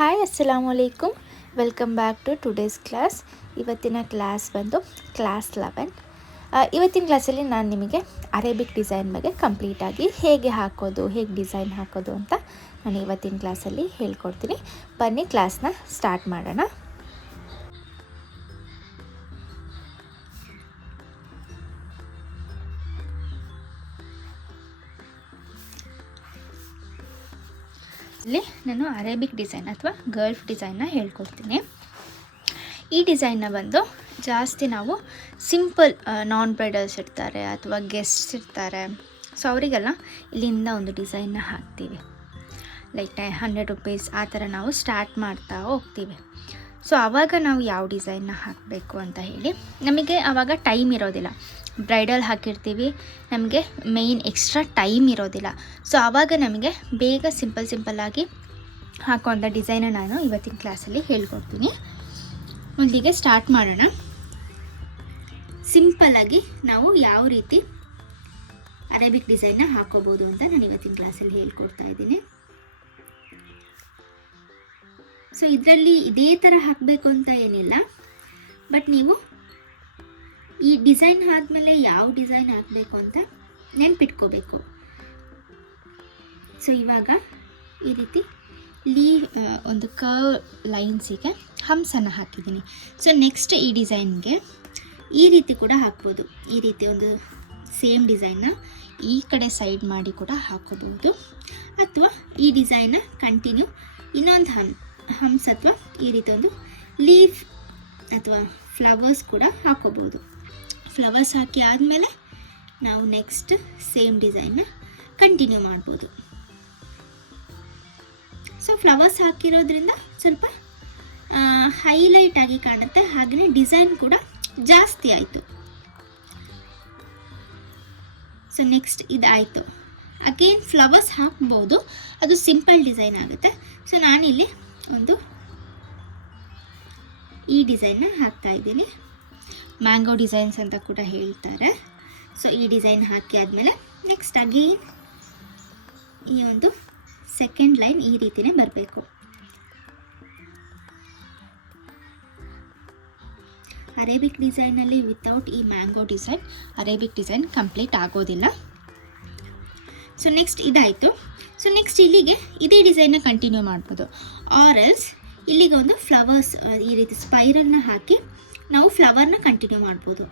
Hi ಅಸ್ಸಲಾಮ್ ಅಲೈಕುಮ್ welcome back to today's class ಇವತ್ತಿನ class ಬಂದು ಕ್ಲಾಸ್ ಲೆವೆನ್ ಇವತ್ತಿನ ಕ್ಲಾಸಲ್ಲಿ ನಾನು ನಿಮಗೆ ಅರೇಬಿಕ್ ಡಿಸೈನ್ ಬಗ್ಗೆ ಕಂಪ್ಲೀಟಾಗಿ ಹೇಗೆ ಹಾಕೋದು, ಹೇಗೆ ಡಿಸೈನ್ ಹಾಕೋದು ಅಂತ ನಾನು ಇವತ್ತಿನ ಕ್ಲಾಸಲ್ಲಿ ಹೇಳ್ಕೊಡ್ತೀನಿ. ಬನ್ನಿ ಕ್ಲಾಸ್ನ ಸ್ಟಾರ್ಟ್ ಮಾಡೋಣ. ನಾನು ಅರೇಬಿಕ್ ಡಿಸೈನ್ ಅಥವಾ ಗರ್ಲ್ಫ್ ಡಿಸೈನ್ನ ಹೇಳ್ಕೊಡ್ತೀನಿ. ಈ ಡಿಸೈನ್ನ ಬಂದು ಜಾಸ್ತಿ ನಾವು ಸಿಂಪಲ್ ನಾನ್ ಬ್ರೈಡಲ್ಸ್ ಇರ್ತಾರೆ ಅಥವಾ ಗೆಸ್ಟ್ಸ್ ಇರ್ತಾರೆ ಸೊ ಅವರಿಗೆಲ್ಲ ಇಲ್ಲಿಂದ ಒಂದು ಡಿಸೈನ್ನ ಹಾಕ್ತೀವಿ. ಲೈಕ್ ಹಂಡ್ರೆಡ್ ರುಪೀಸ್ ಆ ಥರ ನಾವು ಸ್ಟಾರ್ಟ್ ಮಾಡ್ತಾ ಹೋಗ್ತೀವಿ. ಸೊ ಆವಾಗ ನಾವು ಯಾವ ಡಿಸೈನ್ನ ಹಾಕಬೇಕು ಅಂತ ಹೇಳಿ ನಮಗೆ ಆವಾಗ ಟೈಮ್ ಇರೋದಿಲ್ಲ. ಬ್ರೈಡಲ್ ಹಾಕಿರ್ತೀವಿ, ನಮಗೆ ಮೇಯ್ನ್ ಎಕ್ಸ್ಟ್ರಾ ಟೈಮ್ ಇರೋದಿಲ್ಲ. ಸೊ ಆವಾಗ ನಮಗೆ ಬೇಗ ಸಿಂಪಲ್ ಸಿಂಪಲ್ಲಾಗಿ ಹಾಕುವಂಥ ಡಿಸೈನ ನಾನು ಇವತ್ತಿನ ಕ್ಲಾಸಲ್ಲಿ ಹೇಳ್ಕೊಡ್ತೀನಿ. ಮೊದಲಿಗೆ ಸ್ಟಾರ್ಟ್ ಮಾಡೋಣ. ಸಿಂಪಲ್ಲಾಗಿ ನಾವು ಯಾವ ರೀತಿ ಅರೇಬಿಕ್ ಡಿಸೈನ್ನ ಹಾಕೋಬೋದು ಅಂತ ನಾನು ಇವತ್ತಿನ ಕ್ಲಾಸಲ್ಲಿ ಹೇಳ್ಕೊಡ್ತಾ ಇದ್ದೀನಿ. ಸೊ ಇದರಲ್ಲಿ ಇದೇ ಥರ ಹಾಕಬೇಕು ಅಂತ ಏನಿಲ್ಲ. ಬಟ್ ನೀವು ಈ ಡಿಸೈನ್ ಆದಮೇಲೆ ಯಾವ ಡಿಸೈನ್ ಹಾಕಬೇಕು ಅಂತ ನೆನ್ಪಿಟ್ಕೋಬೇಕು. ಸೊ ಇವಾಗ ಈ ರೀತಿ ಲೀ ಒಂದು ಕರ್ವ್ ಲೈನ್ಸಿಗೆ ಹಂಸನ್ನು ಹಾಕಿದ್ದೀನಿ. ಸೊ ನೆಕ್ಸ್ಟ್ ಈ ಡಿಸೈನ್ಗೆ ಈ ರೀತಿ ಕೂಡ ಹಾಕ್ಬೋದು. ಈ ರೀತಿ ಒಂದು ಸೇಮ್ ಡಿಸೈನ್ನ ಈ ಕಡೆ ಸೈಡ್ ಮಾಡಿ ಕೂಡ ಹಾಕೋಬಹುದು. ಅಥವಾ ಈ ಡಿಸೈನ್ನ ಕಂಟಿನ್ಯೂ ಇನ್ನೊಂದು ಹಂ, ಹಂಸ್ ಅಥವಾ ಈ ರೀತಿ ಒಂದು ಲೀಫ್ ಅಥವಾ ಫ್ಲವರ್ಸ್ ಕೂಡ ಹಾಕೋಬೋದು ಫ್ಲವರ್ಸ್ ಹಾಕಿ ಆದಮೇಲೆ ನಾವು ನೆಕ್ಸ್ಟ್ ಸೇಮ್ ಡಿಸೈನ್ನ ಕಂಟಿನ್ಯೂ ಮಾಡ್ಬೋದು. ಸೊ ಫ್ಲವರ್ಸ್ ಹಾಕಿರೋದ್ರಿಂದ ಸ್ವಲ್ಪ ಹೈಲೈಟ್ ಆಗಿ ಕಾಣುತ್ತೆ. ಹಾಗೆಯೇ ಡಿಸೈನ್ ಕೂಡ ಜಾಸ್ತಿ ಆಯಿತು. ಸೊ ನೆಕ್ಸ್ಟ್ ಇದಾಯಿತು. ಅಗೇನ್ ಫ್ಲವರ್ಸ್ ಹಾಕ್ಬೋದು. ಅದು ಸಿಂಪಲ್ ಡಿಸೈನ್ ಆಗುತ್ತೆ. ಸೊ ನಾನಿಲ್ಲಿ ಒಂದು ಈ ಡಿಸೈನ್ನ ಹಾಕ್ತಾ ಇದ್ದೀನಿ. ಮ್ಯಾಂಗೋ ಡಿಸೈನ್ಸ್ ಅಂತ ಕೂಡ ಹೇಳ್ತಾರೆ. ಸೊ ಈ ಡಿಸೈನ್ ಹಾಕಿ ಆದಮೇಲೆ ನೆಕ್ಸ್ಟ್ ಅಗೇನ್ ಈ ಒಂದು ಸೆಕೆಂಡ್ ಲೈನ್ ಈ ರೀತಿಯೇ ಬರಬೇಕು. ಅರೇಬಿಕ್ ಡಿಸೈನಲ್ಲಿ ವಿತೌಟ್ ಈ mango design Arabic design complete ಆಗೋದಿಲ್ಲ. ಸೊ ನೆಕ್ಸ್ಟ್ ಇದಾಯಿತು. ಸೊ ನೆಕ್ಸ್ಟ್ ಇಲ್ಲಿಗೆ ಇದೇ ಡಿಸೈನ್ನ ಕಂಟಿನ್ಯೂ ಮಾಡ್ಬೋದು. ಆರ್ ಎಲ್ಸ್ ಇಲ್ಲಿಗೆ ಒಂದು ಫ್ಲವರ್ಸ್ ಈ ರೀತಿ ಸ್ಪೈರಲ್ನ ಹಾಕಿ ನಾವು ಫ್ಲವರ್ನ ಕಂಟಿನ್ಯೂ ಮಾಡ್ಬೋದು.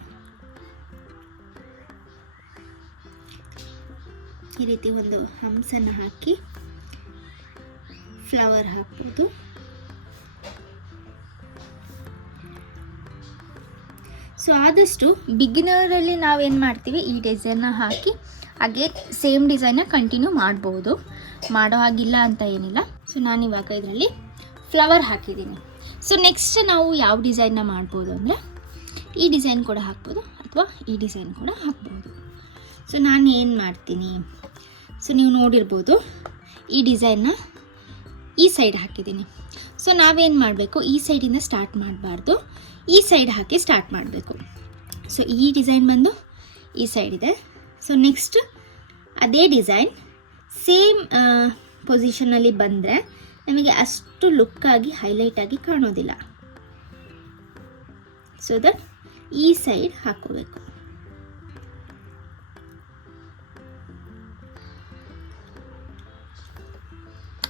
ಈ ರೀತಿ ಒಂದು ಹಂಸನ್ನು ಹಾಕಿ ಫ್ಲವರ್ ಹಾಕ್ಬೋದು. ಸೊ ಆದಷ್ಟು ಬಿಗಿನರಲ್ಲಿ ನಾವೇನು ಮಾಡ್ತೀವಿ, ಈ ಡಿಸೈನ್ನ ಹಾಕಿ ಹಾಗೆ ಸೇಮ್ ಡಿಸೈನ್ನ ಕಂಟಿನ್ಯೂ ಮಾಡ್ಬೋದು. ಮಾಡೋ ಹಾಗಿಲ್ಲ ಅಂತ ಏನಿಲ್ಲ. ಸೊ ನಾನು ಇವಾಗ ಇದರಲ್ಲಿ ಫ್ಲವರ್ ಹಾಕಿದ್ದೀನಿ. ಸೊ ನೆಕ್ಸ್ಟ್ ನಾವು ಯಾವ ಡಿಸೈನ್ನ ಮಾಡ್ಬೋದು ಅಂದರೆ, ಈ ಡಿಸೈನ್ ಕೂಡ ಹಾಕ್ಬೋದು ಅಥವಾ ಈ ಡಿಸೈನ್ ಕೂಡ ಹಾಕ್ಬೋದು. ಸೊ ನಾನು ಏನು ಮಾಡ್ತೀನಿ? ಸೊ ನೀವು ನೋಡಿರ್ಬೋದು, ಈ ಡಿಸೈನ್ನ ಈ ಸೈಡ್ ಹಾಕಿದ್ದೀನಿ. ಸೊ ನಾವೇನು ಮಾಡಬೇಕು? ಈ ಸೈಡಿಂದ ಸ್ಟಾರ್ಟ್ ಮಾಡಬಾರ್ದು. ಈ ಸೈಡ್ ಹಾಕಿ ಸ್ಟಾರ್ಟ್ ಮಾಡಬೇಕು. ಸೊ ಈ ಡಿಸೈನ್ ಬಂದು ಈ ಸೈಡ್ ಇದೆ. ಸೊ ನೆಕ್ಸ್ಟ್ ಅದೇ ಡಿಸೈನ್ ಸೇಮ್ ಪೊಸಿಷನಲ್ಲಿ ಬಂದರೆ ನಮಗೆ ಅಷ್ಟು ಲುಕ್ಕಾಗಿ ಹೈಲೈಟಾಗಿ ಕಾಣೋದಿಲ್ಲ. ಸೊ ದಟ್ ಈ ಸೈಡ್ ಹಾಕೋಬೇಕು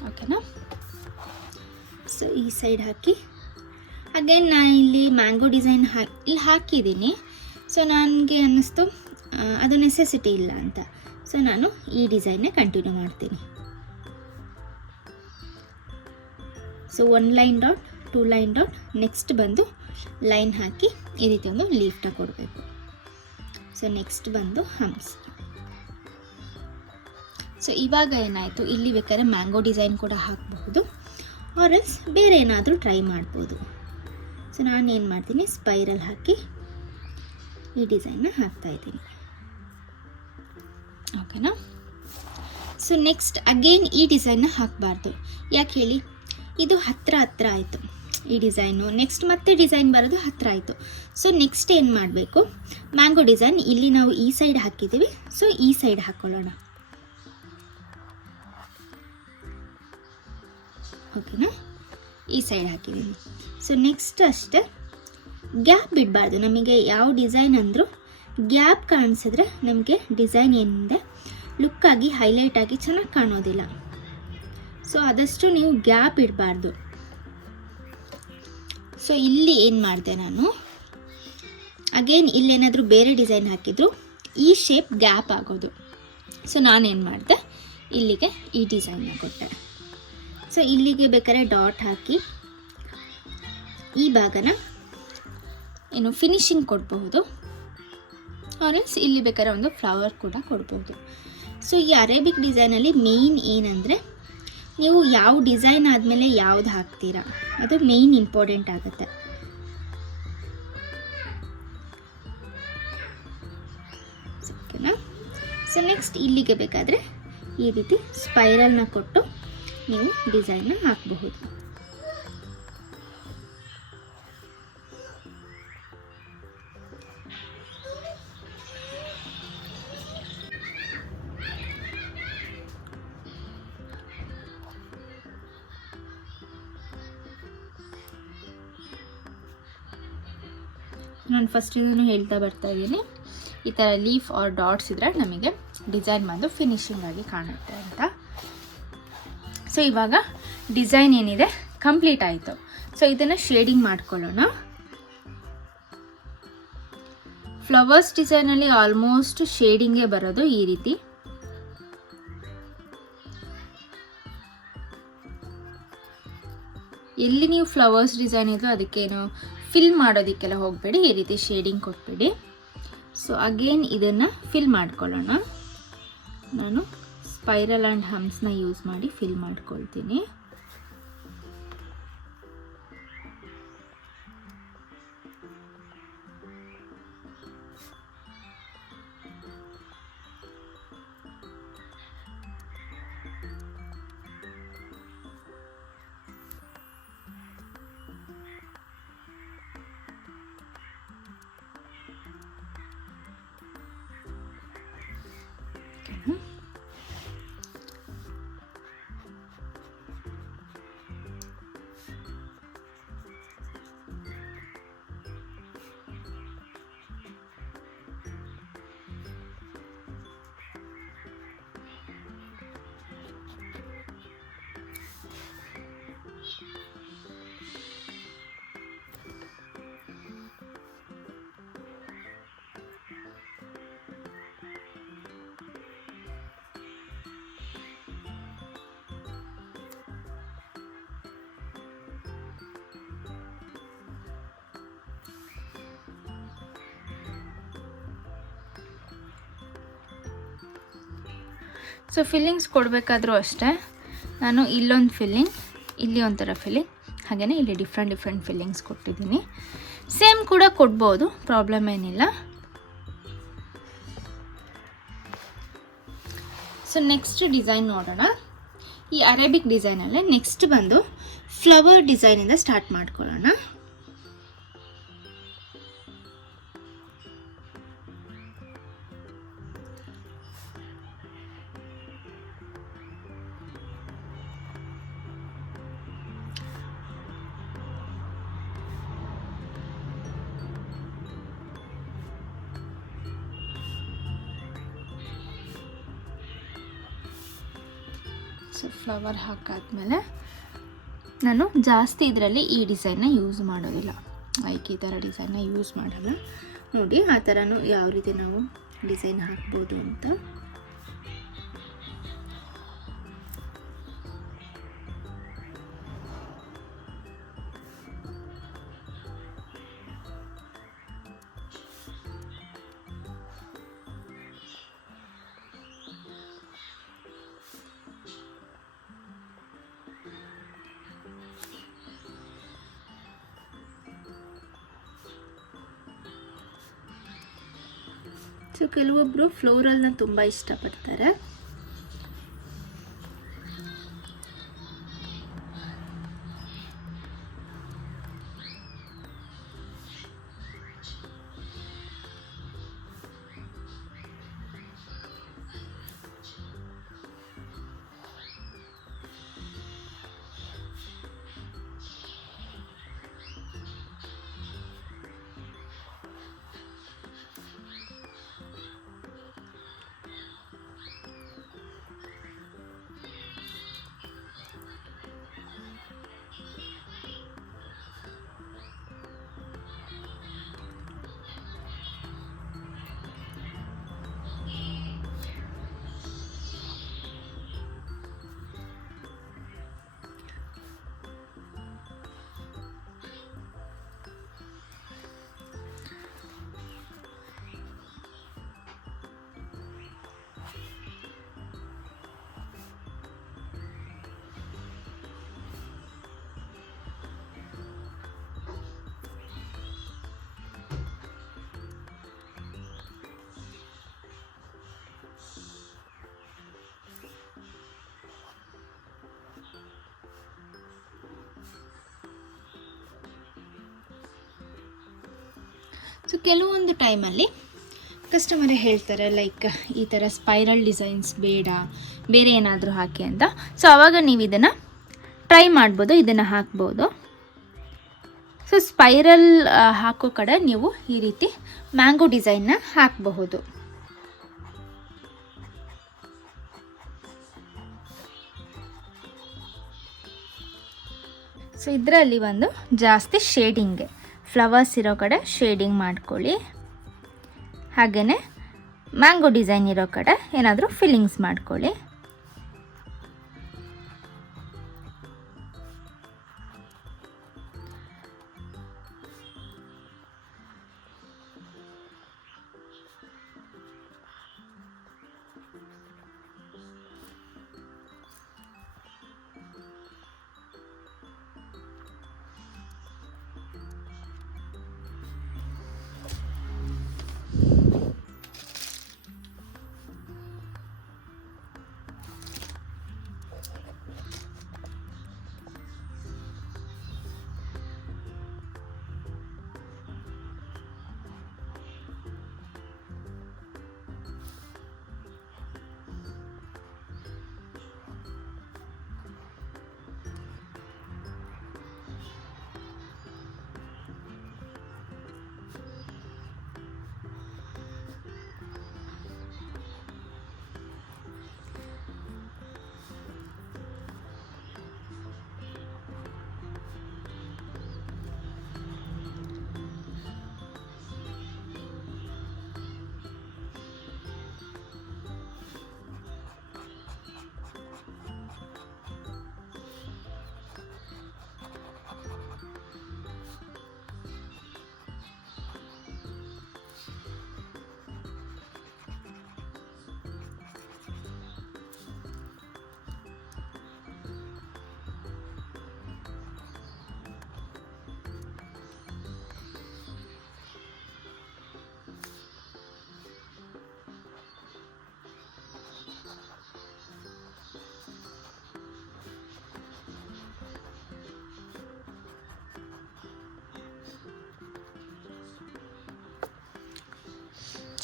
ಓಕೆನಾ ಸೊ ಈ ಸೈಡ್ ಹಾಕಿ. ಅಗೇನ್ ನಾನು ಇಲ್ಲಿ ಮ್ಯಾಂಗೋ ಡಿಸೈನ್ ಹಾಕಿ ಇಲ್ಲಿ ಹಾಕಿದ್ದೀನಿ. ಸೊ ನನಗೆ ಅನ್ನಿಸ್ತು ಅದು ನೆಸೆಸಿಟಿ ಇಲ್ಲ ಅಂತ. ಸೊ ನಾನು ಈ ಡಿಸೈನ್ನೇ ಕಂಟಿನ್ಯೂ ಮಾಡ್ತೀನಿ. So one line dot two line dot next ಬಂದು ಲೈನ್ ಹಾಕಿ ಈ ರೀತಿ ಒಂದು ಲೀಫ್ಟ ಕೊಡಬೇಕು. ಸೊ ನೆಕ್ಸ್ಟ್ ಬಂದು ಹಂಸ್ ಸೊ ಇವಾಗ ಏನಾಯಿತು? ಇಲ್ಲಿ ಬೇಕಾದ್ರೆ ಮ್ಯಾಂಗೋ ಡಿಸೈನ್ ಕೂಡ ಹಾಕಬಹುದು. ಆರಲ್ಸ್ ಬೇರೆ ಏನಾದರೂ ಟ್ರೈ ಮಾಡ್ಬೋದು. ಸೊ ನಾನು ಏನು ಮಾಡ್ತೀನಿ? ಸ್ಪೈರಲ್ ಹಾಕಿ ಈ ಡಿಸೈನ್ನ ಹಾಕ್ತಾ ಇದ್ದೀನಿ. ಓಕೆನಾ ಸೊ ನೆಕ್ಸ್ಟ್ ಅಗೇನ್ ಈ ಡಿಸೈನ್ನ ಹಾಕಬಾರ್ದು. ಯಾಕೆ ಹೇಳಿ? ಇದು ಹತ್ತಿರ ಹತ್ತಿರ ಆಯಿತು ಈ ಡಿಸೈನು ನೆಕ್ಸ್ಟ್ ಮತ್ತೆ ಡಿಸೈನ್ ಬರೋದು ಹತ್ತಿರ ಆಯಿತು. ಸೊ ನೆಕ್ಸ್ಟ್ ಏನು ಮಾಡಬೇಕು? ಮ್ಯಾಂಗೋ ಡಿಸೈನ್ ಇಲ್ಲಿ ನಾವು ಈ ಸೈಡ್ ಹಾಕಿದ್ದೀವಿ. ಸೊ ಈ ಸೈಡ್ ಹಾಕ್ಕೊಳ್ಳೋಣ ಓಕೆನಾ ಈ ಸೈಡ್ ಹಾಕಿದ್ದೀನಿ ಸೊ ನೆಕ್ಸ್ಟ್ ಅಷ್ಟೇ ಗ್ಯಾಪ್ ಬಿಡಬಾರ್ದು ನಮಗೆ ಯಾವ ಡಿಸೈನ್ ಅಂದರೂ ಗ್ಯಾಪ್ ಕಾಣಿಸಿದ್ರೆ ನಮಗೆ ಡಿಸೈನ್ ಏನಿದೆ ಲುಕ್ಕಾಗಿ ಹೈಲೈಟ್ ಆಗಿ ಚೆನ್ನಾಗಿ ಕಾಣೋದಿಲ್ಲ. ಸೊ ಆದಷ್ಟು ನೀವು ಗ್ಯಾಪ್ ಇಡಬಾರ್ದು. ಸೊ ಇಲ್ಲಿ ಏನು ಮಾಡಿದೆ ನಾನು? ಅಗೇನ್ ಇಲ್ಲೇನಾದರೂ ಬೇರೆ ಡಿಸೈನ್ ಹಾಕಿದ್ರು, ಈ ಶೇಪ್ ಗ್ಯಾಪ್ ಆಗೋದು. ಸೊ ನಾನೇನು ಮಾಡಿದೆ? ಇಲ್ಲಿಗೆ ಈ ಡಿಸೈನ್ನ ಕೊಟ್ಟೆ. ಸೊ ಇಲ್ಲಿಗೆ ಬೇಕಾದ್ರೆ ಡಾಟ್ ಹಾಕಿ. ಈ ಭಾಗನ ಏನು ಫಿನಿಶಿಂಗ್ ಕೊಡಬಹುದು. ಆರೆಲ್ಸ್ ಇಲ್ಲಿ ಬೇಕಾದ್ರೆ ಒಂದು ಫ್ಲವರ್ ಕೂಡ ಕೊಡ್ಬೋದು ಸೊ ಈ ಅರೇಬಿಕ್ ಡಿಸೈನಲ್ಲಿ ಮೇಯ್ನ್ ಏನಂದರೆ ನೀವು ಯಾವ ಡಿಸೈನ್ ಆದಮೇಲೆ ಯಾವ್ದು ಹಾಕ್ತೀರಾ, ಅದು ಮೇಯ್ನ್ ಇಂಪಾರ್ಟೆಂಟ್ ಆಗುತ್ತೆ. ಸೊ ನೆಕ್ಸ್ಟ್ ಇಲ್ಲಿಗೆ ಬೇಕಾದರೆ ಈ ರೀತಿ ಸ್ಪೈರಲ್ನ ಕೊಟ್ಟು ನೀವು ಡಿಸೈನ್ನ ಹಾಕಬಹುದು ನಾನು ಫಸ್ಟ್ ಇದನ್ನು ಹೇಳ್ತಾ ಬರ್ತಾ ಇದ್ದೀನಿ. ಈ ಥರ ಲೀಫ್ ಆರ್ ಡಾಟ್ಸ್ ಇದ್ದರೆ ನಮಗೆ ಡಿಸೈನ್ ಬಂದು ಫಿನಿಶಿಂಗ್ ಆಗಿ ಕಾಣುತ್ತೆ ಅಂತ. ಸೊ ಇವಾಗ ಡಿಸೈನ್ ಏನಿದೆ? ಕಂಪ್ಲೀಟ್ ಆಯಿತು. ಸೊ ಇದನ್ನು ಶೇಡಿಂಗ್ ಮಾಡ್ಕೊಳ್ಳೋಣ. ಫ್ಲವರ್ಸ್ ಡಿಸೈನಲ್ಲಿ ಆಲ್ಮೋಸ್ಟ್ ಶೇಡಿಂಗೇ ಬರೋದು ಈ ರೀತಿ. ಎಲ್ಲಿ ನೀವು ಫ್ಲವರ್ಸ್ ಡಿಸೈನ್ ಇದೋ ಅದಕ್ಕೇನು ಫಿಲ್ ಮಾಡೋದಕ್ಕೆಲ್ಲ ಹೋಗಬೇಡಿ, ಈ ರೀತಿ ಶೇಡಿಂಗ್ ಕೊಟ್ಬಿಡಿ. ಸೊ ಅಗೇನ್ ಇದನ್ನು ಫಿಲ್ ಮಾಡ್ಕೊಳ್ಳೋಣ. ನಾನು ಸ್ಪೈರಲ್ ಆ್ಯಂಡ್ ಹಮ್ಸ್ನ ಯೂಸ್ ಮಾಡಿ ಫಿಲ್ ಮಾಡ್ಕೊಳ್ತೀನಿ. ಸೊ ಫಿಲ್ಲಿಂಗ್ಸ್ ಕೊಡಬೇಕಾದ್ರೂ ಅಷ್ಟೇ. ನಾನು ಇಲ್ಲೊಂದು ಫಿಲ್ಲಿಂಗ್ ಇಲ್ಲಿ ಒಂಥರ ಫಿಲ್ಲಿಂಗ್ ಹಾಗೆಯೇ ಇಲ್ಲಿ ಡಿಫ್ರೆಂಟ್ ಡಿಫ್ರೆಂಟ್ ಫಿಲ್ಲಿಂಗ್ಸ್ ಕೊಟ್ಟಿದ್ದೀನಿ. ಸೇಮ್ ಕೂಡ ಕೊಡ್ಬೋದು ಪ್ರಾಬ್ಲಮ್ ಏನಿಲ್ಲ. ಸೊ ನೆಕ್ಸ್ಟ್ ಡಿಸೈನ್ ನೋಡೋಣ. ಈ ಅರೇಬಿಕ್ ಡಿಸೈನಲ್ಲೇ ನೆಕ್ಸ್ಟ್ ಬಂದು ಫ್ಲವರ್ ಡಿಸೈನಿಂದ ಸ್ಟಾರ್ಟ್ ಮಾಡ್ಕೊಳ್ಳೋಣ. ಫ್ಲವರ್ ಹಾಕಾದ್ಮೇಲೆ ನಾನು ಜಾಸ್ತಿ ಇದರಲ್ಲಿ ಈ ಡಿಸೈನ್ನ ಯೂಸ್ ಮಾಡೋದಿಲ್ಲ. ಲೈಕ್ ಈ ಥರ ಡಿಸೈನ್ನ ಯೂಸ್ ಮಾಡೋಲ್ಲ. ನೋಡಿ ಆ ಥರನೂ ಯಾವ ರೀತಿ ನಾವು ಡಿಸೈನ್ ಹಾಕ್ಬೋದು ಅಂತ. ಕೆಲವೊಬ್ಬರು ಫ್ಲೋರಲ್ನ ತುಂಬ ಇಷ್ಟಪಡ್ತಾರೆ. ಸೊ ಕೆಲವೊಂದು ಟೈಮಲ್ಲಿ ಕಸ್ಟಮರೇ ಹೇಳ್ತಾರೆ ಲೈಕ್ ಈ ಥರ ಸ್ಪೈರಲ್ ಡಿಸೈನ್ಸ್ ಬೇಡ, ಬೇರೆ ಏನಾದರೂ ಹಾಕಿ ಅಂತ. ಸೊ ಆವಾಗ ನೀವು ಇದನ್ನು ಟ್ರೈ ಮಾಡ್ಬೋದು, ಇದನ್ನು ಹಾಕ್ಬೋದು. ಸೊ ಸ್ಪೈರಲ್ ಹಾಕೋ ಕಡೆ ನೀವು ಈ ರೀತಿ ಮ್ಯಾಂಗೋ ಡಿಸೈನ್ನ ಹಾಕಬಹುದು. ಸೊ ಇದರಲ್ಲಿ ಒಂದು ಜಾಸ್ತಿ ಶೇಡಿಂಗ್ಗೆ ಫ್ಲವರ್ಸ್ ಇರೋ ಕಡೆ ಶೇಡಿಂಗ್ ಮಾಡ್ಕೊಳ್ಳಿ. ಹಾಗೆಯೇ ಮ್ಯಾಂಗೋ ಡಿಸೈನ್ ಇರೋ ಕಡೆ ಏನಾದರೂ ಫಿಲ್ಲಿಂಗ್ಸ್ ಮಾಡ್ಕೊಳ್ಳಿ.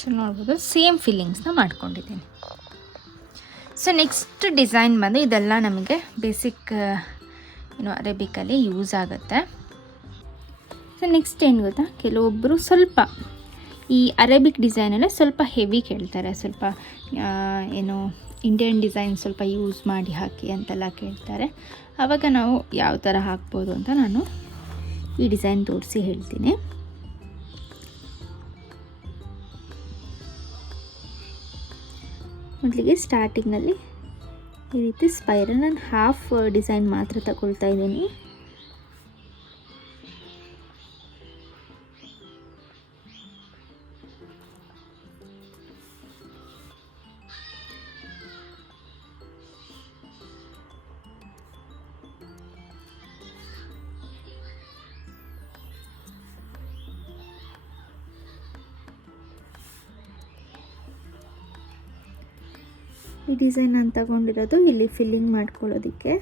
ಸೊ ನೋಡ್ಬೋದು ಸೇಮ್ ಫೀಲಿಂಗ್ಸ್ನ ಮಾಡ್ಕೊಂಡಿದ್ದೀನಿ. ಸೊ ನೆಕ್ಸ್ಟ್ ಡಿಸೈನ್ ಬಂದು ಇದೆಲ್ಲ ನಮಗೆ ಬೇಸಿಕ್ ಏನು ಅರೇಬಿಕಲ್ಲಿ ಯೂಸ್ ಆಗುತ್ತೆ. ಸೊ ನೆಕ್ಸ್ಟ್ ಏನು ಗೊತ್ತಾ? ಕೆಲವೊಬ್ಬರು ಸ್ವಲ್ಪ ಈ ಅರೇಬಿಕ್ ಡಿಸೈನಲ್ಲೇ ಸ್ವಲ್ಪ ಹೆವಿ ಕೇಳ್ತಾರೆ. ಸ್ವಲ್ಪ ಏನು ಇಂಡಿಯನ್ ಡಿಸೈನ್ ಸ್ವಲ್ಪ ಯೂಸ್ ಮಾಡಿ ಹಾಕಿ ಅಂತೆಲ್ಲ ಕೇಳ್ತಾರೆ. ಆವಾಗ ನಾವು ಯಾವ ಥರ ಹಾಕ್ಬೋದು ಅಂತ ನಾನು ಈ ಡಿಸೈನ್ ತೋರಿಸಿ ಹೇಳ್ತೀನಿ. ಮೊದಲಿಗೆ ಸ್ಟಾರ್ಟಿಂಗಲ್ಲಿ ಈ ರೀತಿ ಸ್ಪೈರಲ್ ನಾನು ಹಾಫ್ ಡಿಸೈನ್ ಮಾತ್ರ ತಗೊಳ್ತಾ ಇದ್ದೀನಿ. ಈ ಡಿಸೈನ್ ನಾನು ತಗೊಂಡಿರೋದು ಇಲ್ಲಿ ಫಿಲ್ಲಿಂಗ್ ಮಾಡ್ಕೊಳ್ಳೋದಕ್ಕೆ.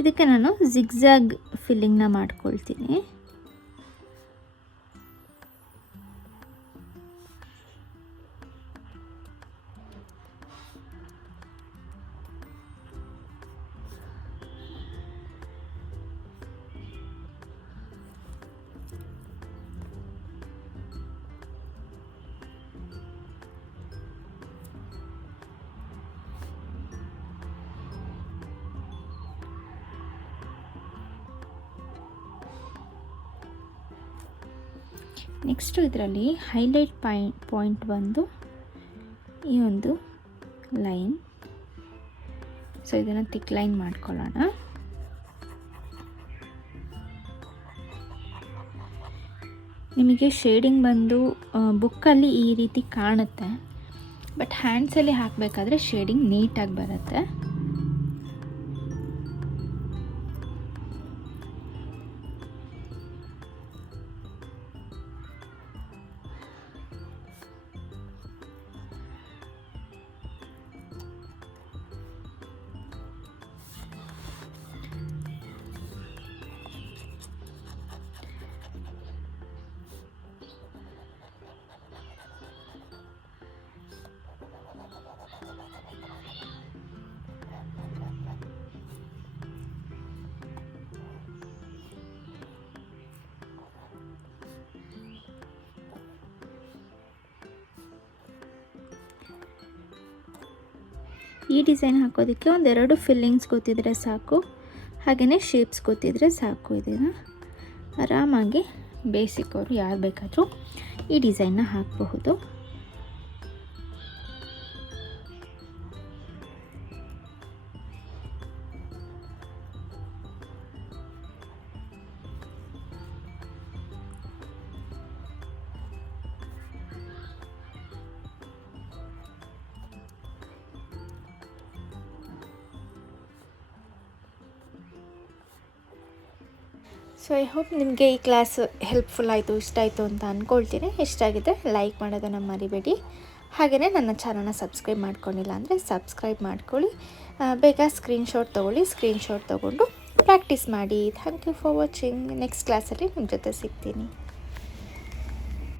ಇದಕ್ಕೆ ನಾನು ಜಿಗ್ಜಾಗ್ ಫಿಲ್ಲಿಂಗ್ನ ಮಾಡ್ಕೊಳ್ತೀನಿ. ನೆಕ್ಸ್ಟು ಇದರಲ್ಲಿ ಹೈಲೈಟ್ ಪಾಯಿಂಟ್ ಪಾಯಿಂಟ್ ಬಂದು ಈ ಒಂದು ಲೈನ್ ಸೊ ಇದನ್ನು ತಿಕ್ ಲೈನ್ ಮಾಡ್ಕೊಳ್ಳೋಣ. ನಿಮಗೆ ಶೇಡಿಂಗ್ ಬಂದು ಬುಕ್ಕಲ್ಲಿ ಈ ರೀತಿ ಕಾಣುತ್ತೆ. ಬಟ್ ಹ್ಯಾಂಡ್ಸಲ್ಲಿ ಹಾಕಬೇಕಾದ್ರೆ ಶೇಡಿಂಗ್ ನೀಟಾಗಿ ಬರುತ್ತೆ. ಈ ಡಿಸೈನ್ ಹಾಕೋದಕ್ಕೆ ಒಂದೆರಡು ಫಿಲ್ಲಿಂಗ್ಸ್ ಗೊತ್ತಿದ್ರೆ ಸಾಕು. ಹಾಗೆಯೇ ಶೇಪ್ಸ್ ಗೊತ್ತಿದ್ರೆ ಸಾಕು ಇದನ್ನು ಆರಾಮಾಗಿ ಬೇಸಿಕ್ ಅವರು ಯಾರು ಬೇಕಾದರೂ ಈ ಡಿಸೈನ್ನ ಹಾಕಬಹುದು. ಸೊ ಐ ಹೋಪ್ ನಿಮಗೆ ಈ ಕ್ಲಾಸ್ ಹೆಲ್ಪ್ಫುಲ್ ಆಯಿತು, ಇಷ್ಟ ಆಯಿತು ಅಂತ ಅಂದ್ಕೊಳ್ತೀನಿ ಇಷ್ಟ ಆಗಿದ್ದರೆ ಲೈಕ್ ಮಾಡೋದನ್ನು ಮರಿಬೇಡಿ. ಹಾಗೆಯೇ ನನ್ನ ಚಾನಲ್ನ ಸಬ್ಸ್ಕ್ರೈಬ್ ಮಾಡ್ಕೊಂಡಿಲ್ಲ ಅಂದರೆ ಸಬ್ಸ್ಕ್ರೈಬ್ ಮಾಡ್ಕೊಳ್ಳಿ. ಬೇಗ ಸ್ಕ್ರೀನ್ಶಾಟ್ ತೊಗೊಳ್ಳಿ. ಸ್ಕ್ರೀನ್ಶಾಟ್ ತೊಗೊಂಡು ಪ್ರಾಕ್ಟೀಸ್ ಮಾಡಿ. Thank you for watching next ಕ್ಲಾಸಲ್ಲಿ ನಿಮ್ಮ ಜೊತೆ ಸಿಗ್ತೀನಿ.